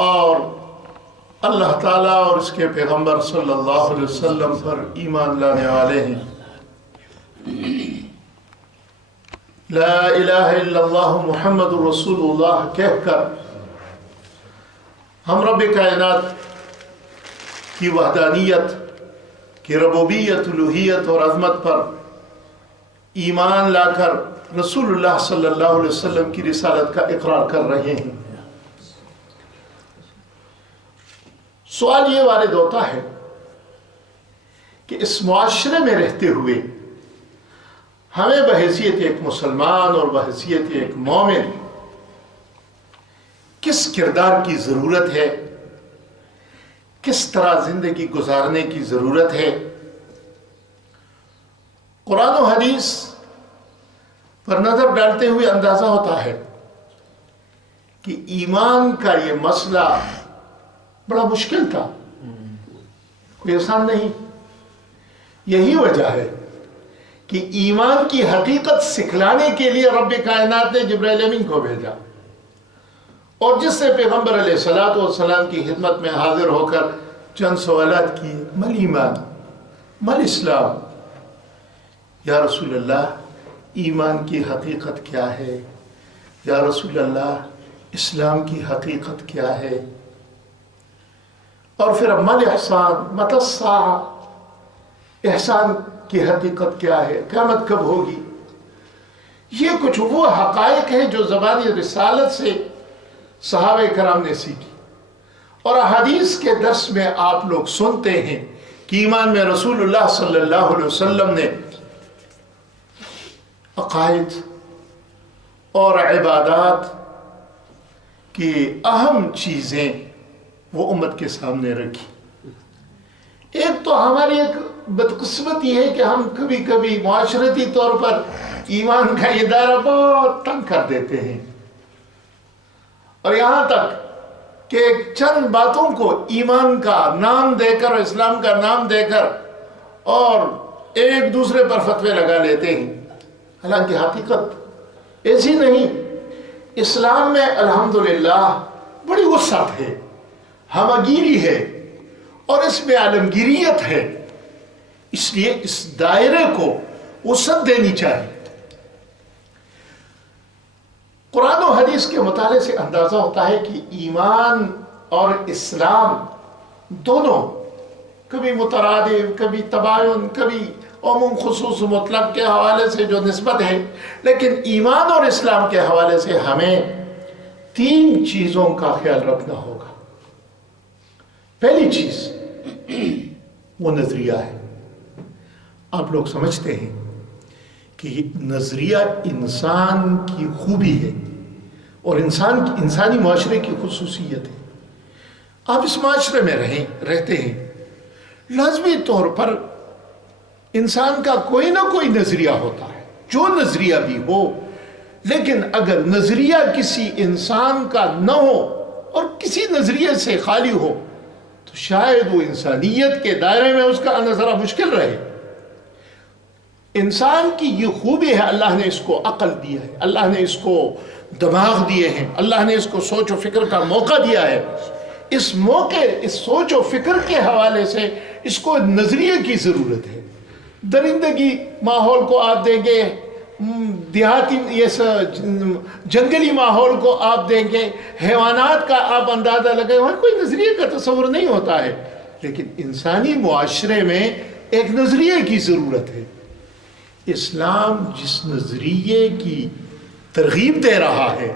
اور اللہ تعالیٰ اور اس کے پیغمبر صلی اللہ علیہ وسلم پر ایمان لانے والے ہیں۔ لا الہ الا اللہ محمد رسول اللہ کہہ کر ہم رب کائنات کی وحدانیت، کی ربوبیت، الوہیت اور عظمت پر ایمان لا کر رسول اللہ صلی اللہ علیہ وسلم کی رسالت کا اقرار کر رہے ہیں۔ سوال یہ وارد ہوتا ہے کہ اس معاشرے میں رہتے ہوئے ہمیں بحیثیت ایک مسلمان اور بحیثیت ایک مومن کس کردار کی ضرورت ہے، کس طرح زندگی گزارنے کی ضرورت ہے۔ قرآن و حدیث پر نظر ڈالتے ہوئے اندازہ ہوتا ہے کہ ایمان کا یہ مسئلہ بڑا مشکل تھا، کوئی آسان نہیں۔ یہی وجہ ہے کہ ایمان کی حقیقت سکھلانے کے لیے رب کائنات نے جبرائیل امین کو بھیجا، اور جس سے پیغمبر علیہ الصلوۃ والسلام کی خدمت میں حاضر ہو کر چند سوالات کیے، مل ایمان، مل اسلام، یا رسول اللہ ایمان کی حقیقت کیا ہے، یا رسول اللہ اسلام کی حقیقت کیا ہے، اور پھر مل احسان، متی الساعہ، احسان کی حقیقت کیا ہے، قیامت کب ہوگی۔ یہ کچھ وہ حقائق ہیں جو زبانی رسالت سے صحابہ کرام نے سیکھی، اور احادیث کے درس میں آپ لوگ سنتے ہیں کہ ایمان میں رسول اللہ صلی اللہ علیہ وسلم نے عقائد اور عبادات کی اہم چیزیں وہ امت کے سامنے رکھی۔ ایک تو ہماری ایک بدقسمتی ہے کہ ہم کبھی کبھی معاشرتی طور پر ایمان کا یہ دائرہ بہت تنگ کر دیتے ہیں، اور یہاں تک کہ چند باتوں کو ایمان کا نام دے کر اور اسلام کا نام دے کر اور ایک دوسرے پر فتوے لگا لیتے ہیں، حالانکہ حقیقت ایسی نہیں۔ اسلام میں الحمدللہ بڑی وسعت ہے، ہمگیری ہے، اور اس میں عالمگیریت ہے، اس لیے اس دائرے کو وسعت دینی چاہیے۔ قرآن و حدیث کے مطالعے سے اندازہ ہوتا ہے کہ ایمان اور اسلام دونوں کبھی مترادف، کبھی تباین، کبھی عموم خصوص مطلق کے حوالے سے جو نسبت ہے، لیکن ایمان اور اسلام کے حوالے سے ہمیں تین چیزوں کا خیال رکھنا ہوگا۔ پہلی چیز وہ نظریہ ہے۔ آپ لوگ سمجھتے ہیں کہ یہ نظریہ انسان کی خوبی ہے اور انسانی معاشرے کی خصوصیت ہے۔ آپ اس معاشرے میں رہتے ہیں، لازمی طور پر انسان کا کوئی نہ کوئی نظریہ ہوتا ہے، جو نظریہ بھی ہو، لیکن اگر نظریہ کسی انسان کا نہ ہو اور کسی نظریے سے خالی ہو تو شاید وہ انسانیت کے دائرے میں اس کا آنا ذرا مشکل رہے۔ انسان کی یہ خوبی ہے، اللہ نے اس کو عقل دیا ہے، اللہ نے اس کو دماغ دیے ہیں، اللہ نے اس کو سوچ و فکر کا موقع دیا ہے۔ اس موقع، اس سوچ و فکر کے حوالے سے اس کو نظریے کی ضرورت ہے۔ درندگی ماحول کو آپ دیں گے، دیہاتی جنگلی ماحول کو آپ دیں گے، حیوانات کا آپ اندازہ لگائیں، وہاں کوئی نظریے کا تصور نہیں ہوتا ہے، لیکن انسانی معاشرے میں ایک نظریے کی ضرورت ہے۔ اسلام جس نظریے کی ترغیب دے رہا ہے،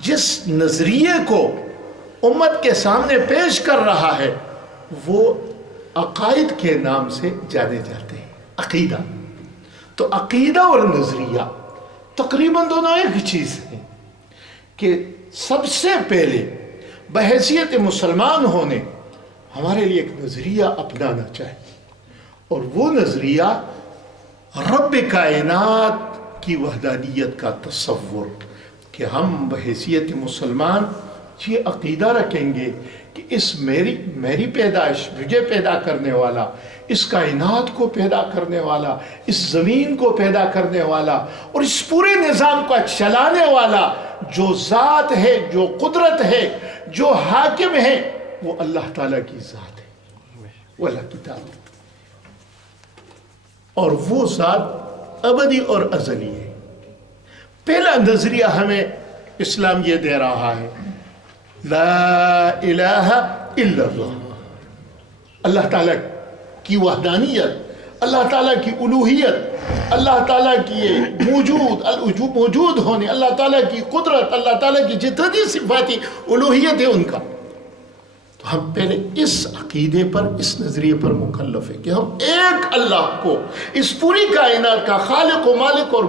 جس نظریے کو امت کے سامنے پیش کر رہا ہے، وہ عقائد کے نام سے جانے جاتے ہیں، عقیدہ۔ تو عقیدہ اور نظریہ تقریباً دونوں ایک چیز ہیں کہ سب سے پہلے بحیثیت مسلمان ہونے ہمارے لیے ایک نظریہ اپنانا چاہیے، اور وہ نظریہ رب کائنات کی وحدانیت کا تصور، کہ ہم بحیثیت مسلمان یہ عقیدہ رکھیں گے کہ اس میری پیدائش، مجھے پیدا کرنے والا، اس کائنات کو پیدا کرنے والا، اس زمین کو پیدا کرنے والا اور اس پورے نظام کو چلانے والا جو ذات ہے، جو قدرت ہے، جو حاکم ہے، وہ اللہ تعالیٰ کی ذات ہے، وہ اللہ کی ذات ہے، اور وہ ذات ابدی اور ازلی ہے۔ پہلا نظریہ ہمیں اسلام یہ دے رہا ہے، لا الہ الا اللہ، اللہ تعالیٰ کی وحدانیت، اللہ تعالیٰ کی الوہیت، اللہ تعالیٰ کی موجود ہونے، اللہ تعالیٰ کی قدرت، اللہ تعالیٰ کی جتنی صفاتی الوہیت ہے ان کا۔ تو ہم پہلے اس عقیدے پر، اس نظریے پر مکلف ہے کہ ہم ایک اللہ کو اس پوری کائنات کا خالق و مالک اور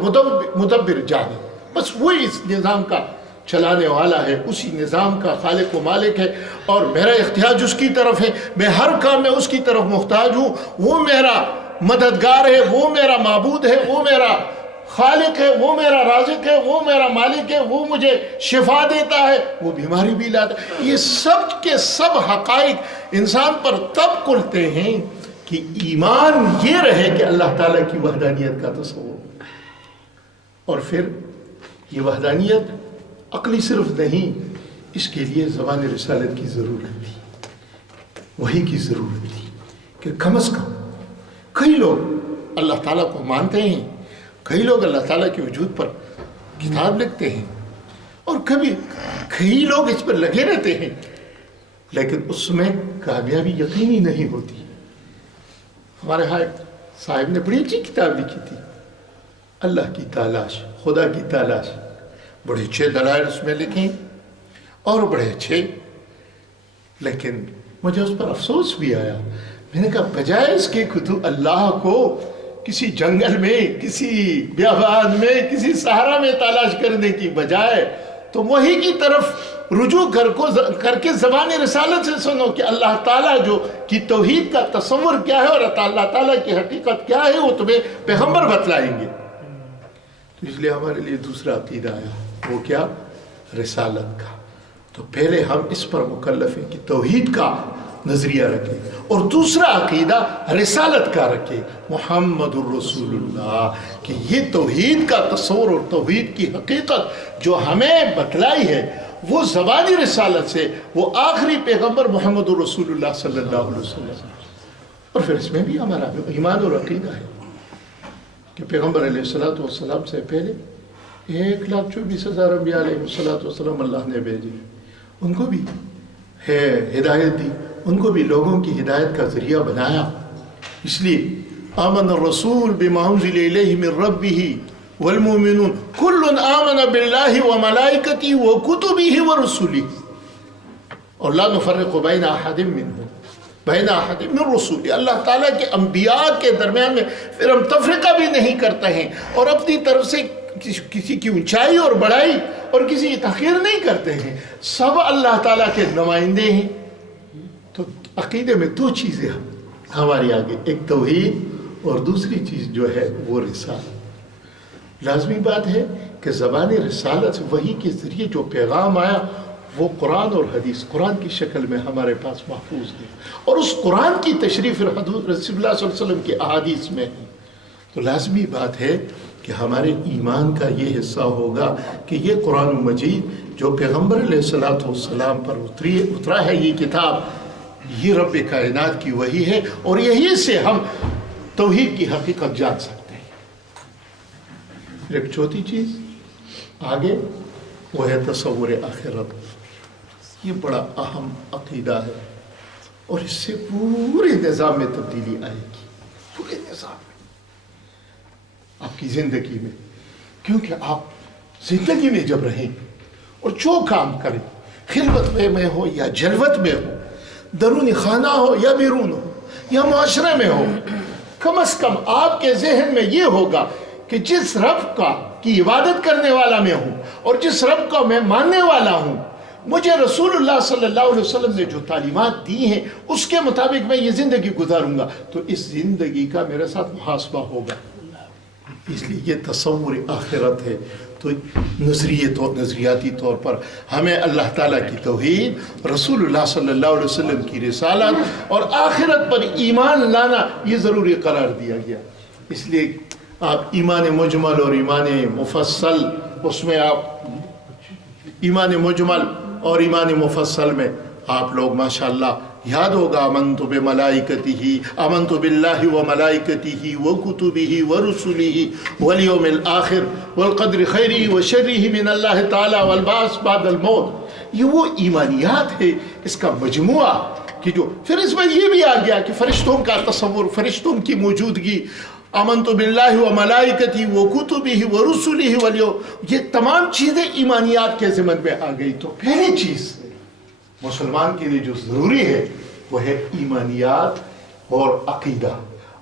مدبر جانیں، بس وہی اس نظام کا چلانے والا ہے، اسی نظام کا خالق و مالک ہے، اور میرا احتیاج اس کی طرف ہے، میں ہر کام میں اس کی طرف محتاج ہوں، وہ میرا مددگار ہے، وہ میرا معبود ہے، وہ میرا خالق ہے، وہ میرا رازق ہے، وہ میرا مالک ہے، وہ مجھے شفا دیتا ہے، وہ بیماری بھی لاتا ہے۔ یہ سب کے سب حقائق انسان پر تب کھلتے ہیں کہ ایمان یہ رہے کہ اللہ تعالیٰ کی وحدانیت کا تصور، اور پھر یہ وحدانیت عقلی صرف نہیں، اس کے لیے زبان رسالت کی ضرورت تھی، وحی کی ضرورت تھی، کہ کم از کم کئی لوگ اللہ تعالیٰ کو مانتے ہیں، کئی لوگ اللہ تعالیٰ کے وجود پر کتاب لکھتے ہیں، اور کئی لوگ اس پر لگے رہتے ہیں، لیکن اس میں کامیابی یقینی نہیں ہوتی۔ ہمارے ہاں صاحب نے بڑی اچھی کتاب لکھی تھی، اللہ کی تالاش، خدا کی تالاش، بڑے اچھے دلائل اس میں لکھیں اور بڑے اچھے، لیکن مجھے اس پر افسوس بھی آیا۔ میں نے کہا بجائے اس کے اللہ کو کسی جنگل میں، کسی بیابان میں، کسی صحرا میں تلاش کرنے کی بجائے تو وہی کی طرف رجوع کر کے زبان رسالت سے سنو کہ اللہ تعالیٰ جو کی توحید کا تصور کیا ہے اور اللہ تعالیٰ کی حقیقت کیا ہے، وہ تمہیں پیغمبر بتلائیں گے۔ تو اس لیے ہمارے لیے دوسرا عقیدہ آیا، وہ کیا؟ رسالت کا۔ تو پہلے ہم اس پر مکلف ہیں کہ توحید کا نظریہ رکھے، اور دوسرا عقیدہ رسالت کا رکھے، محمد الرسول اللہ، کہ یہ توحید کا تصور اور توحید کی حقیقت جو ہمیں بتلائی ہے وہ زبانی رسالت سے، وہ آخری پیغمبر محمد الرسول اللہ صلی اللہ علیہ وسلم، اور پھر اس میں بھی ہمارا ایمان اور عقیدہ ہے کہ پیغمبر علیہ السلام سے پہلے 1,24,000 انبیاء علیہ السلام اللہ نے بھیجے، ان کو بھی ہے ہدایت دی، ان کو بھی لوگوں کی ہدایت کا ذریعہ بنایا۔ اس لیے آمن الرسول بما انزل الیہ من ربہ والمؤمنون کل آمن باللہ وملائکتہ وکتبہ ورسلہ اور لا نفرق بین احد منہم بین احد من رسول، اللہ تعالیٰ کے انبیاء کے درمیان میں پھر ہم تفرقہ بھی نہیں کرتے ہیں، اور اپنی طرف سے کسی کی اونچائی اور بڑائی اور کسی کی تحقیر نہیں کرتے ہیں، سب اللہ تعالیٰ کے نمائندے ہیں۔ تو عقیدے میں دو چیزیں ہماری آگے، ایک توحید اور دوسری چیز جو ہے وہ رسالت۔ لازمی بات ہے کہ زبان رسالت وحی کے ذریعے جو پیغام آیا وہ قرآن اور حدیث، قرآن کی شکل میں ہمارے پاس محفوظ ہے، اور اس قرآن کی تشریف رسول اللہ صلی اللہ علیہ وسلم کی احادیث میں ہے۔ تو لازمی بات ہے کہ ہمارے ایمان کا یہ حصہ ہوگا کہ یہ قرآن مجید جو پیغمبر علیہ السلام پر اترا ہے، یہ کتاب، یہ رب کائنات کی وحی ہے، اور یہی سے ہم توحید کی حقیقت جان سکتے ہیں۔ پھر ایک چوتھی چیز آگے، وہ ہے تصور آخرت۔ یہ بڑا اہم عقیدہ ہے، اور اس سے پورے نظام میں تبدیلی آئے گی، پورے نظام میں، آپ کی زندگی میں، کیونکہ آپ زندگی میں جب رہیں اور جو کام کریں، خلوت میں ہو یا جلوت میں ہو، درون خانہ ہو یا بیرون ہو یا معاشرے میں ہو، کم از کم آپ کے ذہن میں یہ ہوگا کہ جس رب کی عبادت کرنے والا میں ہوں اور جس رب کا میں ماننے والا ہوں، مجھے رسول اللہ صلی اللہ علیہ وسلم نے جو تعلیمات دی ہیں اس کے مطابق میں یہ زندگی گزاروں گا، تو اس زندگی کا میرے ساتھ محاسبہ ہوگا۔ اس لیے یہ تصور آخرت ہے۔ تو نظریاتی طور پر ہمیں اللہ تعالیٰ کی توحید، رسول اللہ صلی اللہ علیہ وسلم کی رسالت اور آخرت پر ایمان لانا یہ ضروری قرار دیا گیا۔ اس لیے آپ ایمان مجمل اور ایمان مفصل، اس میں آپ ایمان مجمل اور ایمان مفصل میں آپ لوگ ماشاءاللہ یاد ہوگا آمنت بملائکتہ، آمنت باللہ وملائکتہ وکتبہ ورسلہ والیوم الآخر والقدر خیرہ وشرہ من اللہ تعالی والبعث بعد الموت۔ یہ وہ ایمانیات ہے، اس کا مجموعہ کہ جو پھر اس میں یہ بھی آ گیا کہ فرشتوں کا تصور، فرشتوں کی موجودگی، آمنت باللہ وملائکتہ وکتبہ ورسلہ والیوم، یہ تمام چیزیں ایمانیات کے ضمن میں آ گئی۔ تو پہلی چیز مسلمان کے لیے جو ضروری ہے وہ ہے ایمانیات اور عقیدہ،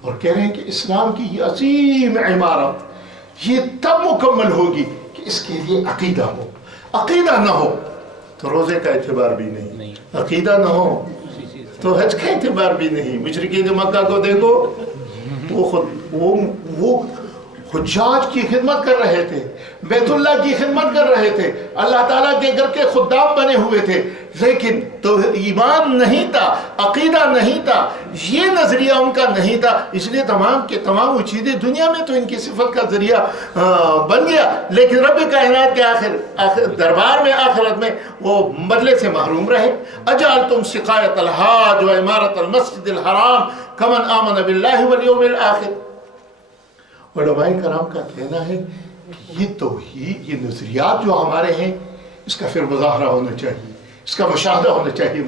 اور کہہ رہے ہیں کہ اسلام کی یہ عظیم عمارت یہ تب مکمل ہوگی کہ اس کے لیے عقیدہ ہو۔ عقیدہ نہ ہو تو روزے کا اعتبار بھی نہیں، عقیدہ نہ ہو تو حج کا اعتبار بھی نہیں۔ مشرکین مکہ کو دیکھو، وہ حجاج کی خدمت کر رہے تھے، بیت اللہ کی خدمت کر رہے تھے، اللہ تعالیٰ کے گھر کے خدام بنے ہوئے تھے، لیکن تو ایمان نہیں تھا، عقیدہ نہیں تھا، یہ نظریہ ان کا نہیں تھا، اس لیے تمام کے تمام وہ چیزیں دنیا میں تو ان کی صفت کا ذریعہ بن گیا، لیکن رب کائنات کے آخر دربار میں آخرت میں وہ بدلے سے محروم رہے۔ اجعلتم سقایۃ الحاج و عمارت المسجد الحرام کمن آمن باللہ والیوم الآخر۔ علماء کرام کا کہنا ہے کہ یہ توحید، یہ نظریات جو ہمارے ہیں، اس کا پھر مظاہرہ ہونا چاہیے، اس کا مشاہدہ ہونا چاہیے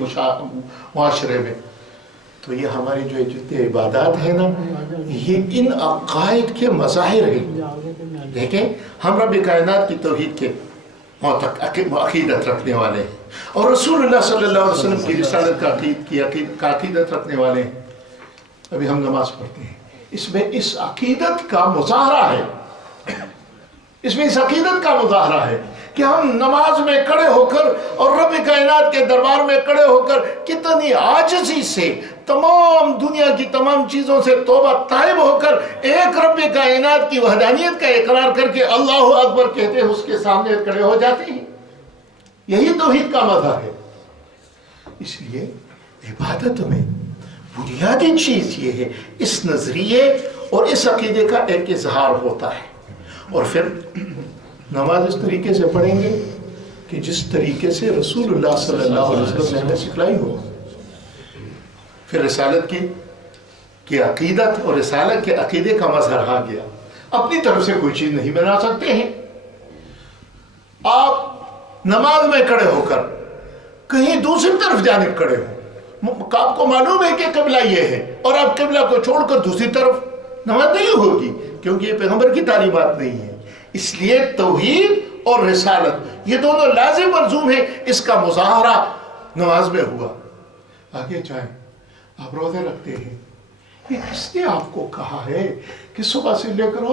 معاشرے میں۔ تو یہ ہماری جو جتنے عبادات ہیں نا، یہ ان عقائد کے مظاہر ہیں۔ دیکھیں ہم رب کائنات کی توحید کے عقیدت رکھنے والے ہیں، اور رسول اللہ صلی اللہ علیہ وسلم کی رسالت کا عقیدت رکھنے والے ہیں۔ ابھی ہم نماز پڑھتے ہیں، اس میں اس عقیدت کا مظاہرہ ہے، اس میں اس عقیدت کا مظاہرہ ہے کہ ہم نماز میں کھڑے ہو کر اور رب کائنات کے دربار میں کھڑے ہو کر کتنی عاجزی سے تمام دنیا کی تمام چیزوں سے توبہ طائب ہو کر ایک رب کائنات کی وحدانیت کا اقرار کر کے اللہ اکبر کہتے ہیں اس کے سامنے کھڑے ہو جاتے ہیں۔ یہی توحید کا مظہر ہے۔ اس لیے عبادت میں بنیادی چیز یہ ہے، اس نظریے اور اس عقیدے کا ایک اظہار ہوتا ہے، اور پھر نماز اس طریقے سے پڑھیں گے کہ جس طریقے سے رسول اللہ صلی اللہ علیہ وسلم نے ہمیں سکھلائی ہو۔ پھر رسالت کی عقیدت اور رسالت کے عقیدے کا مظہر آ گیا۔ اپنی طرف سے کوئی چیز نہیں بنا سکتے ہیں۔ آپ نماز میں کھڑے ہو کر کہیں دوسری طرف جانب کھڑے ہو، آپ کو معلوم ہے کہ قبلہ یہ ہے، اور آپ قبلہ کو چھوڑ کر دوسری طرف نماز نہیں ہوگی، کیونکہ یہ پیغمبر کی تعلیمات نہیں ہے۔ اس لیے توحید اور رسالت یہ دونوں لازم ملزوم ہیں، اس کا مظاہرہ نماز میں ہوا۔ آگے جائیں، آپ روزے رکھتے ہیں، یہ کس نے آپ کو کہا ہے کہ صبح سے لے کر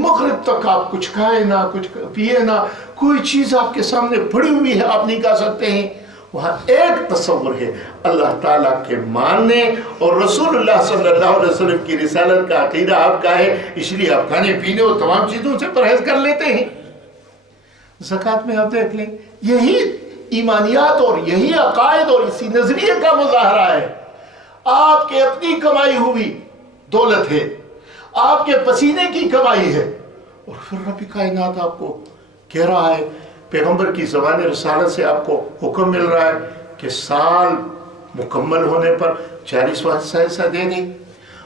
مغرب تک آپ کچھ کھائے نہ، کچھ پیے نہ، کوئی چیز آپ کے سامنے پڑی ہوئی ہے آپ نہیں کھا سکتے ہیں؟ وہاں ایک تصور ہے، اللہ تعالیٰ کے ماننے اور رسول اللہ صلی اللہ علیہ وسلم کی رسالت کا عقیدہ آپ کا ہے، اس لیے آپ کھانے پینے اور تمام چیزوں سے پرہیز کر لیتے ہیں۔ زکوٰۃ میں آپ دیکھ لیں، یہی ایمانیات اور یہی عقائد اور اسی نظریے کا مظاہرہ ہے۔ آپ کے اپنی کمائی ہوئی دولت ہے، آپ کے پسینے کی کمائی ہے، اور پھر رب کائنات آپ کو کہہ رہا ہے، پیغمبر کی زبان رسالت سے آپ کو حکم مل رہا ہے کہ سال مکمل ہونے پر 40واں حصہ دے دیں،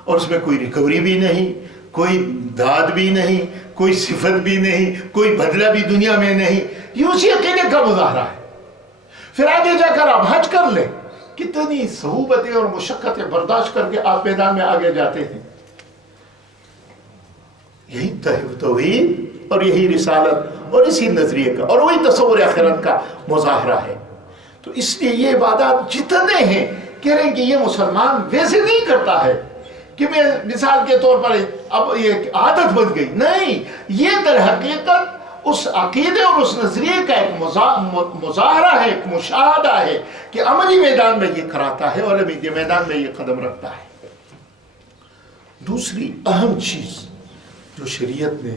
اور اس میں کوئی ریکوری بھی نہیں، کوئی داد بھی نہیں، کوئی صفت بھی نہیں، کوئی بدلہ بھی دنیا میں نہیں۔ یہ اسی عقیدے کا مظاہرہ ہے۔ پھر آگے جا کر آپ حج کر لیں، کتنی صعوبتیں اور مشقتیں برداشت کر کے آپ میدان میں آگے جاتے ہیں۔ یہی توحید اور یہی رسالت اور اسی نظریے کا اور وہی تصور آخرت کا مظاہرہ ہے۔ تو اس لیے یہ عبادات جتنے ہیں، کہہ رہے ہیں کہ یہ مسلمان ویسے نہیں کرتا ہے کہ میں مثال کے طور پر اب یہ عادت بن گئی، نہیں، یہ در حقیقت اس عقیدے اور اس نظریے کا ایک مظاہرہ ہے، ایک مشاہدہ ہے کہ عملی میدان میں یہ کراتا ہے اور عملی میدان میں یہ قدم رکھتا ہے۔ دوسری اہم چیز جو شریعت نے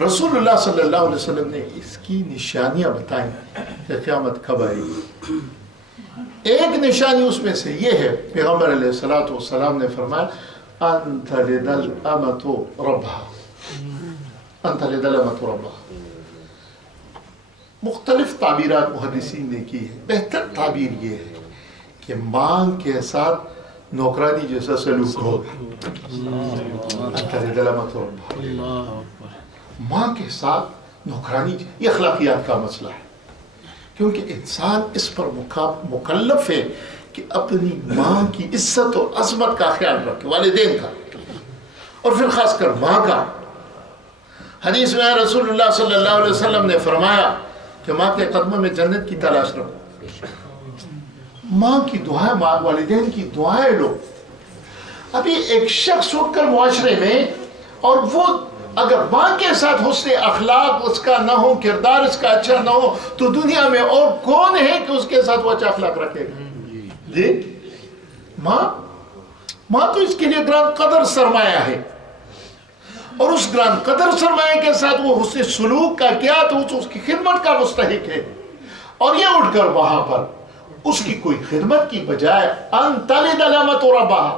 رسول اللہ صلی اللہ علیہ وسلم نے اس کی نشانیاں بتائیں کہ قیامت کب آئے گی. ایک نشانی اس میں سے یہ ہے، پیغمبر علیہ الصلوۃ والسلام نے فرمایا ان تلد الامۃ ربها، ان تلد الامۃ ربها. مختلف تعبیرات محدثین نے کی ہے، بہتر تعبیر یہ ہے کہ ماں کے ساتھ نوکرانی جیسا سلوک ہو. ان تلد الامۃ ربها، ماں کے ساتھ نوکرانی، یہ اخلاقیات کا مسئلہ ہے، کیونکہ انسان اس پر مکلف ہے کہ اپنی ماں کی عزت اور عظمت کا خیال رکھے، والدین کا، اور پھر خاص کر ماں کا. حدیث میں رسول اللہ صلی اللہ علیہ وسلم نے فرمایا کہ ماں کے قدموں میں جنت کی تلاش رکھو. ماں کی دعائیں، ماں والدین کی دعائیں لو. ابھی ایک شخص اٹھ کر معاشرے میں، اور وہ اگر ماں کے ساتھ حسن اخلاق اس کا نہ ہو، کردار اس کا اچھا نہ ہو، تو دنیا میں اور کون ہے کہ اس کے ساتھ وہ اچھا اخلاق رکھے گا؟ جی ماں تو اس کے لیے گران قدر سرمایہ ہے، اور اس گران قدر سرمایہ کے ساتھ وہ حسن سلوک کا کیا تو اس کی خدمت کا مستحق ہے. اور یہ اٹھ کر وہاں پر اس کی کوئی خدمت کی بجائے ان تلد الامۃ ربها،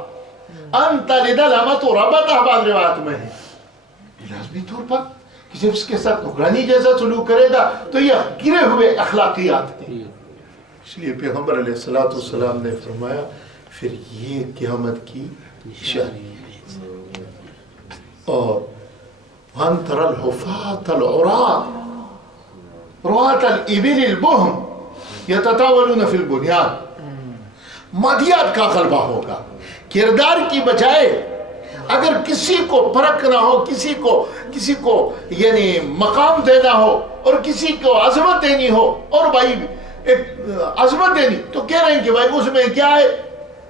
ان تلد الامۃ ربها بعض روایت میں ہے، لازمی طور پر کہ جب اس کے ساتھ نوکرانی جیسا سلوک کرے گا تو یہ گرے ہوئے اخلاقیات ہیں. اس لیے پیغمبر علیہ الصلوۃ والسلام نے فرمایا پھر یہ قیامت کی نشانی ہے. اور وَأَن تَرَى الْحُفَاةَ الْعُرَاةَ رُعَاةَ الْإِبِلِ الْبُهْمِ يَتَطَاوَلُونَ فِي الْبُنْيَانِ. مادیات کا غلبہ ہوگا، کردار کی بجائے. اگر کسی کو پرکھنا ہو، کسی کو یعنی مقام دینا ہو، اور کسی کو عظمت دینی ہو، اور بھائی ایک عظمت دینی، تو کہہ رہے ہیں کہ بھائی اس میں کیا ہے،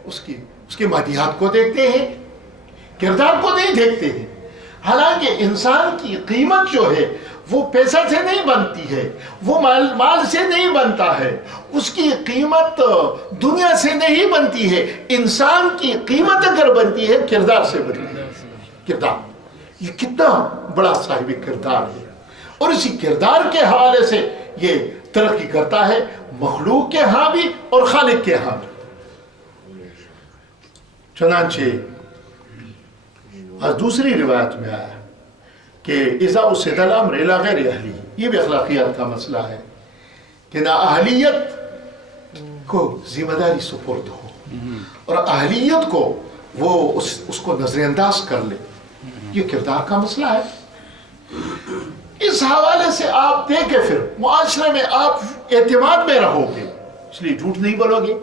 اس کی مادیات کو دیکھتے ہیں، کردار کو نہیں دیکھتے ہیں. حالانکہ انسان کی قیمت جو ہے وہ پیسہ سے نہیں بنتی ہے، وہ مال سے نہیں بنتا ہے، اس کی قیمت دنیا سے نہیں بنتی ہے. انسان کی قیمت اگر بنتی ہے کردار سے بنتی ہے. کردار، یہ کتنا بڑا صاحب کردار ہے، اور اسی کردار کے حوالے سے یہ ترقی کرتا ہے، مخلوق کے ہاں بھی اور خالق کے ہاں بھی. چنانچہ آج دوسری روایت میں آیا کہ اذا اسد الامر الى غیر اہلی، یہ بھی اخلاقیات کا مسئلہ ہے کہ نہ اہلیت کو ذمہ داری سپرد ہو، اور اہلیت کو وہ اس کو نظر انداز کر لے. یہ کردار کا مسئلہ ہے. اس حوالے سے آپ دیکھیں پھر معاشرے میں آپ اعتماد میں رہو گے، اس لیے جھوٹ نہیں بولو گے.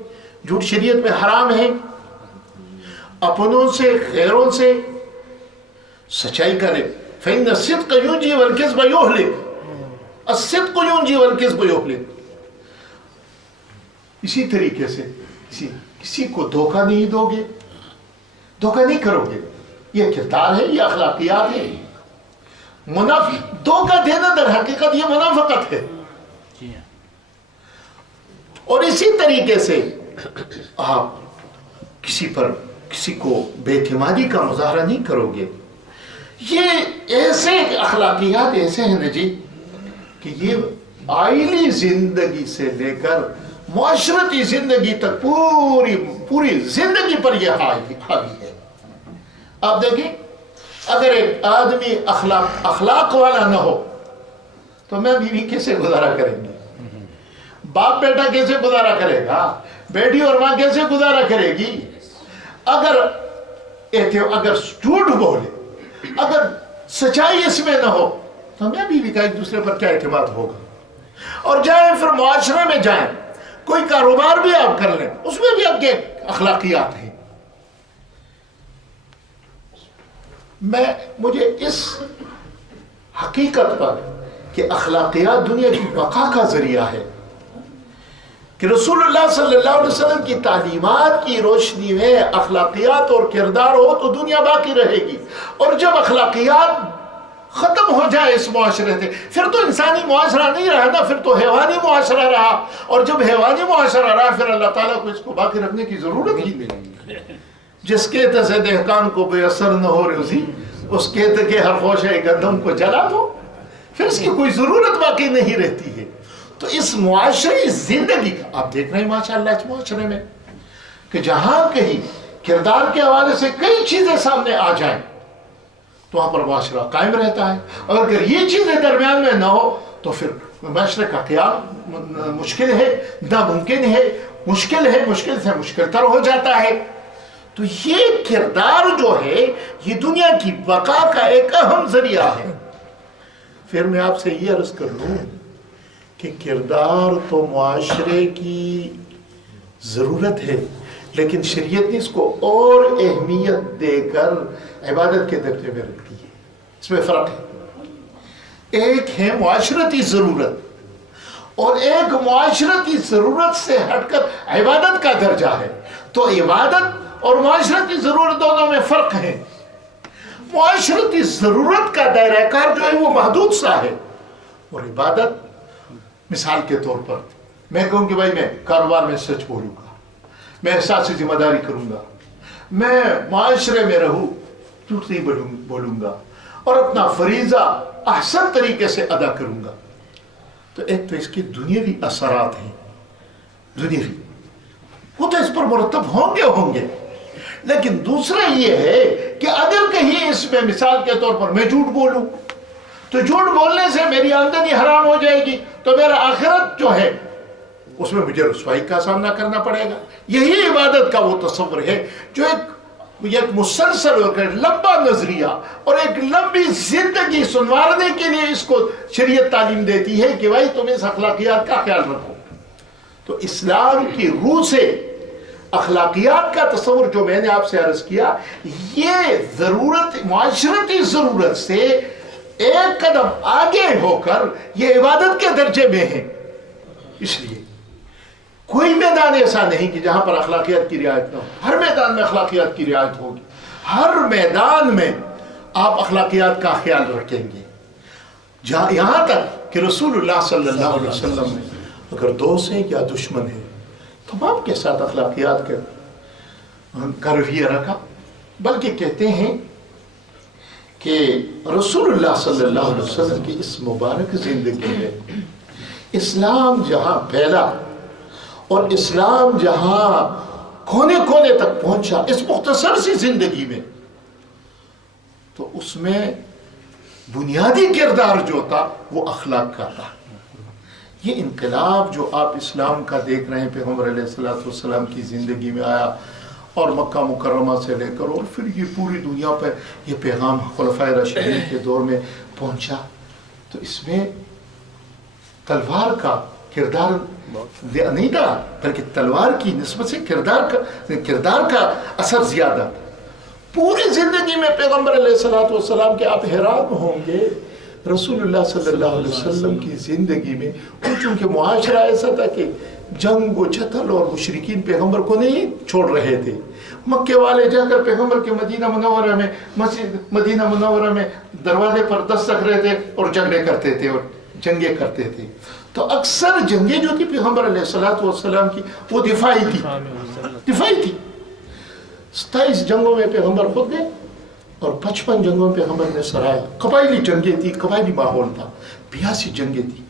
جھوٹ شریعت میں حرام ہے. اپنوں سے، غیروں سے سچائی کرے. فإن الصدق ينجي والكذب يهلك، الصدق ينجي والكذب يهلك. اسی طریقے سے کسی کو دھوکہ نہیں دو گے، دھوکہ نہیں کرو گے. یہ کردار ہے، یہ اخلاقیات ہے. دھوکہ دینا در حقیقت یہ منافقت ہے. اور اسی طریقے سے آپ کسی کو بے اعتمادی کا مظاہرہ نہیں کرو گے. یہ ایسے اخلاقیات ایسے ہیں نا جی کہ یہ آئلی زندگی سے لے کر معاشرتی زندگی تک پوری زندگی پر یہ حاوی ہے. آپ دیکھیں اگر ایک آدمی اخلاق والا نہ ہو تو میں بیوی کیسے گزارا کریں گے؟ باپ بیٹا کیسے گزارا کرے گا؟ بیٹی اور ماں کیسے گزارا کرے گی؟ اگر جھوٹ بولے، اگر سچائی اس میں نہ ہو تو میں بیوی کا ایک دوسرے پر کیا اعتماد ہوگا؟ اور جائیں پھر معاشرے میں جائیں، کوئی کاروبار بھی آپ کر لیں، اس میں بھی آپ کے اخلاقیات ہیں. مجھے اس حقیقت پر کہ اخلاقیات دنیا کی بقا کا ذریعہ ہے کہ رسول اللہ صلی اللہ علیہ وسلم کی تعلیمات کی روشنی میں اخلاقیات اور کردار ہو تو دنیا باقی رہے گی. اور جب اخلاقیات ختم ہو جائے اس معاشرے سے، پھر تو انسانی معاشرہ نہیں رہا نا، پھر تو حیوانی معاشرہ رہا. اور جب حیوانی معاشرہ رہا پھر اللہ تعالیٰ کو اس کو باقی رکھنے کی ضرورت ہی نہیں. جس کھیت سے دہقان کو بے اثر نہ ہو روزی، اس کھیت کے ہر خوشے گندم کو جلا دو. پھر اس کی کوئی ضرورت باقی نہیں رہتی ہے. تو اس معاشرے زندگی کا آپ دیکھ رہے ہیں ماشاءاللہ اس معاشرے میں کہ جہاں کہیں کردار کے حوالے سے کئی چیزیں سامنے آ جائیں تو وہاں پر معاشرہ قائم رہتا ہے. اور اگر یہ چیزیں درمیان میں نہ ہو تو پھر معاشرے کا قیام مشکل ہے، ناممکن ہے، مشکل سے مشکل تر ہو جاتا ہے. تو یہ کردار جو ہے یہ دنیا کی بقا کا ایک اہم ذریعہ ہے. پھر میں آپ سے یہ عرض کر لوں کہ کردار تو معاشرے کی ضرورت ہے، لیکن شریعت نے اس کو اور اہمیت دے کر عبادت کے درجے میں رکھ دی ہے. اس میں فرق ہے. ایک ہے معاشرتی ضرورت اور ایک معاشرتی ضرورت سے ہٹ کر عبادت کا درجہ ہے. تو عبادت اور معاشرتی ضرورت دونوں میں فرق ہے. معاشرتی ضرورت کا دائرہ کار جو ہے وہ محدود سا ہے، اور عبادت مثال کے طور پر میں کہوں کہ بھائی میں کاروبار میں سچ بولوں گا، میں احساس ذمہ داری کروں گا، میں معاشرے میں رہوں جھوٹ نہیں بولوں گا اور اپنا فریضہ احسن طریقے سے ادا کروں گا. تو ایک تو اس کے دنیاوی اثرات ہیں، دنیاوی وہ تو اس پر مرتب ہوں گے. لیکن دوسرا یہ ہے کہ اگر کہیں اس میں مثال کے طور پر میں جھوٹ بولوں تو جھوٹ بولنے سے میری آمدنی حرام ہو جائے گی، تو میرا آخرت جو ہے اس میں مجھے رسوائی کا سامنا کرنا پڑے گا. یہی عبادت کا وہ تصور ہے جو ایک مسلسل اور لمبا نظریہ اور ایک لمبی زندگی سنوارنے کے لیے اس کو شریعت تعلیم دیتی ہے کہ بھائی تم اس اخلاقیات کا خیال رکھو. تو اسلام کی روح سے اخلاقیات کا تصور جو میں نے آپ سے عرض کیا، یہ ضرورت معاشرتی ضرورت سے ایک قدم آگے ہو کر یہ عبادت کے درجے میں ہے. اس لیے کوئی میدان ایسا نہیں کہ جہاں پر اخلاقیات کی رعایت نہ ہو. ہر میدان میں اخلاقیات کی رعایت ہوگی. ہر میدان میں آپ اخلاقیات کا خیال رکھیں گے. یہاں تک کہ رسول اللہ صلی اللہ علیہ وسلم نے اگر دوست ہیں یا دشمن ہیں تمام کے ساتھ اخلاقیات کا رویہ رکھا. بلکہ کہتے ہیں کہ رسول اللہ صلی اللہ علیہ وسلم کی اس مبارک زندگی میں اسلام جہاں پھیلا اور اسلام جہاں کونے کونے تک پہنچا اس مختصر سی زندگی میں، تو اس میں بنیادی کردار جو تھا وہ اخلاق کا تھا. یہ انقلاب جو آپ اسلام کا دیکھ رہے ہیں پیغمبر علیہ السلام کی زندگی میں آیا اور مکہ مکرمہ سے لے کر اور پھر یہ پوری دنیا پر یہ پیغام خلفائے راشدین کے دور میں پہنچا، تو اس میں تلوار کا کردار نہیں تھا بلکہ تلوار کی نسبت سے کردار کا اثر زیادہ تھا. پوری زندگی میں پیغمبر علیہ السلام کے آپ حیران ہوں گے رسول اللہ صلی اللہ علیہ وسلم کی زندگی میں چونکہ معاشرہ ایسا تھا کہ جنگ و چتل اور مشرکین پیغمبر کو نہیں چھوڑ رہے تھے. مکے والے جا کر پیغمبر کے مدینہ منورہ میں دروازے پر دستک رہے تھے اور جھگڑے کرتے تھے اور جنگیں کرتے تھے. تو اکثر جنگیں جو تھی پیغمبر علیہ السلام کی وہ دفاعی تھی. 27 جنگوں میں پیغمبر خود گئے اور 55 جنگوں میں پیغمبر نے سرایا. قبائلی جنگیں تھی، قبائلی ماحول تھا، 82 جنگیں تھی.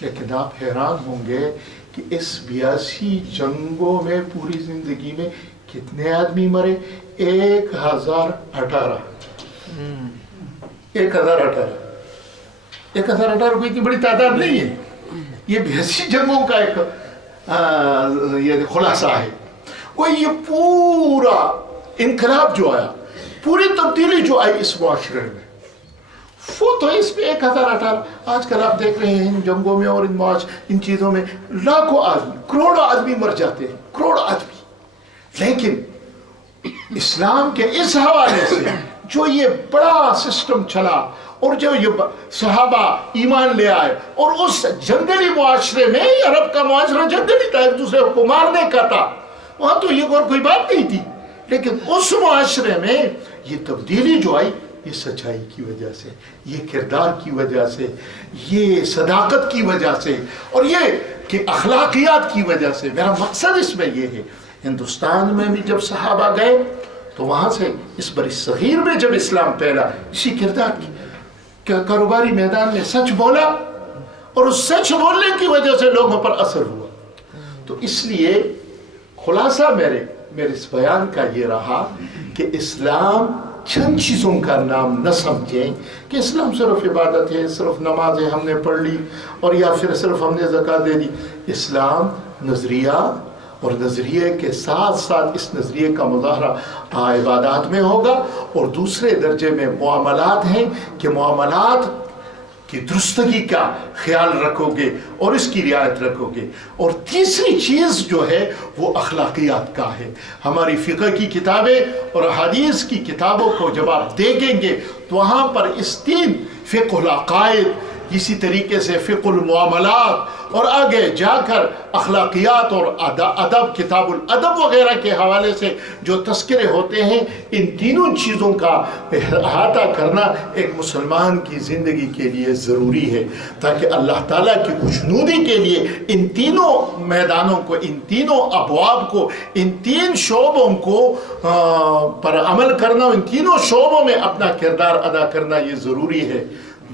لیکن آپ حیران ہوں گے کہ اس 82 جنگوں میں پوری زندگی میں کتنے آدمی مرے؟ 1018. 1018 کوئی اتنی بڑی تعداد نہیں ہے. یہ 82 جنگوں کا ایک خلاصہ ہے. وہ یہ پورا انقلاب جو آیا، پوری تبدیلی جو آئی اس معاشرے میں، وہ تو اس میں 1018. آج کل آپ دیکھ رہے ہیں ان جنگوں میں اور ان چیزوں میں لاکھوں آدمی، کروڑوں آدمی مر جاتے ہیں، کروڑ آدمی. لیکن اسلام کے اس حوالے سے جو یہ بڑا سسٹم چلا اور جو یہ صحابہ ایمان لے آئے اور اس جنگلی معاشرے میں، عرب کا معاشرہ جنگلی تھا، ایک دوسرے کو مارنے کا تھا، وہاں تو یہ اور کوئی بات نہیں تھی. لیکن اس معاشرے میں یہ تبدیلی جو آئی یہ سچائی کی وجہ سے، یہ کردار کی وجہ سے، یہ صداقت کی وجہ سے اور یہ کہ اخلاقیات کی وجہ سے. میرا مقصد اس میں یہ ہے، ہندوستان میں بھی جب صحابہ گئے تو وہاں سے اس بر صغیر میں جب اسلام پھیلا اسی کردار کی. کاروباری میدان میں سچ بولا اور اس سچ بولنے کی وجہ سے لوگوں پر اثر ہوا. تو اس لیے خلاصہ میرے اس بیان کا یہ رہا کہ اسلام چند چیزوں کا نام نہ سمجھیں کہ اسلام صرف عبادت ہے، صرف نمازیں ہم نے پڑھ لی اور یا پھر صرف ہم نے زکوٰۃ دے دی. اسلام نظریہ، اور نظریے کے ساتھ ساتھ اس نظریے کا مظاہرہ عبادات میں ہوگا. اور دوسرے درجے میں معاملات ہیں کہ معاملات کی درستگی کا خیال رکھو گے اور اس کی رعایت رکھو گے. اور تیسری چیز جو ہے وہ اخلاقیات کا ہے. ہماری فقہ کی کتابیں اور حدیث کی کتابوں کو جب آپ دیکھیں گے تو وہاں پر اس تین فقہ العقائد، اسی طریقے سے فقہ المعاملات اور آگے جا کر اخلاقیات اور ادب، کتاب الادب وغیرہ کے حوالے سے جو تذکرے ہوتے ہیں، ان تینوں چیزوں کا احاطہ کرنا ایک مسلمان کی زندگی کے لیے ضروری ہے تاکہ اللہ تعالیٰ کی خوشنودی کے لیے ان تینوں میدانوں کو، ان تینوں ابواب کو، ان تین شعبوں کو پر عمل کرنا، ان تینوں شعبوں میں اپنا کردار ادا کرنا یہ ضروری ہے.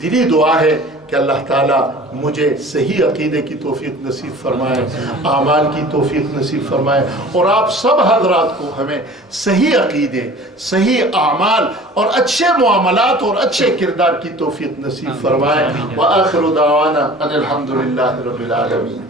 دلی دعا ہے کہ اللہ تعالیٰ مجھے صحیح عقیدے کی توفیق نصیب فرمائے، اعمال کی توفیق نصیب فرمائے، اور آپ سب حضرات کو ہمیں صحیح عقیدے، صحیح اعمال اور اچھے معاملات اور اچھے کردار کی توفیق نصیب فرمائے. وآخر دعوانا ان الحمدللہ رب العالمین.